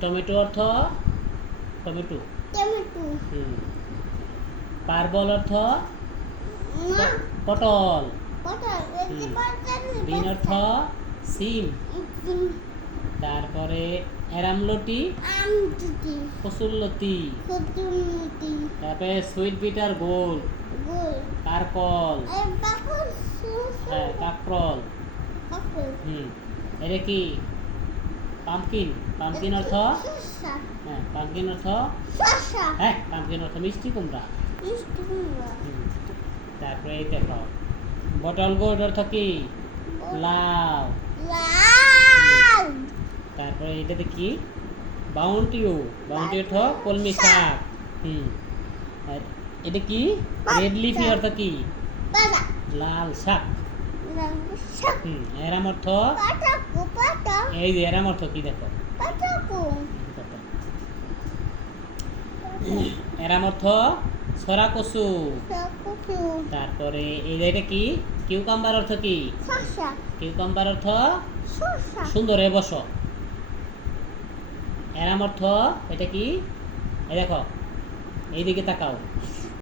Tomato অর্থ tomato. Tomato. পার্বল অর্থ না। পটল। পটল। বিন অর্থ সিম। তারপরে এরামলতি আমলতি। কসুরলতি। কচুরলতি। তারপরে সুইট বিটার গোল। গোল। কারকল। বাকল। হ্যাঁ, কাকরল। বাকল। এটা কি? পাম্পকিন। পাম্পকিন অর্থ শসা। হ্যাঁ, পাম্পকিন অর্থ শসা। হ্যাঁ, পাম্পকিন অর্থ মিষ্টি কুমড়া। মিষ্টি কুমড়া। তারপরে এই দেখো বটল গোড অর্থ কি? লাউ। লাউ। তারপরে এটাতে কি? বাউন্টিও। বাউন্টি অর্থ কলমি শাক। আর এটা কি? রেড লিফি অর্থ কি? পাতা। লাল শাক। লাল শাক। এরাম অর্থ পাতাকো। পাতা। এই যে এরাম অর্থ কি দেখো? পাতাকো। এরাম অর্থ ছড়া কচু। কচু। তারপরে এই যে এটা কি? কিউকাম্বার অর্থ কি? শসা। কিউকাম্বার অর্থ শসা। সুন্দর এ বসো। এরাম অর্থ এটা কি? এই দেখো এইদিকে তাকাও।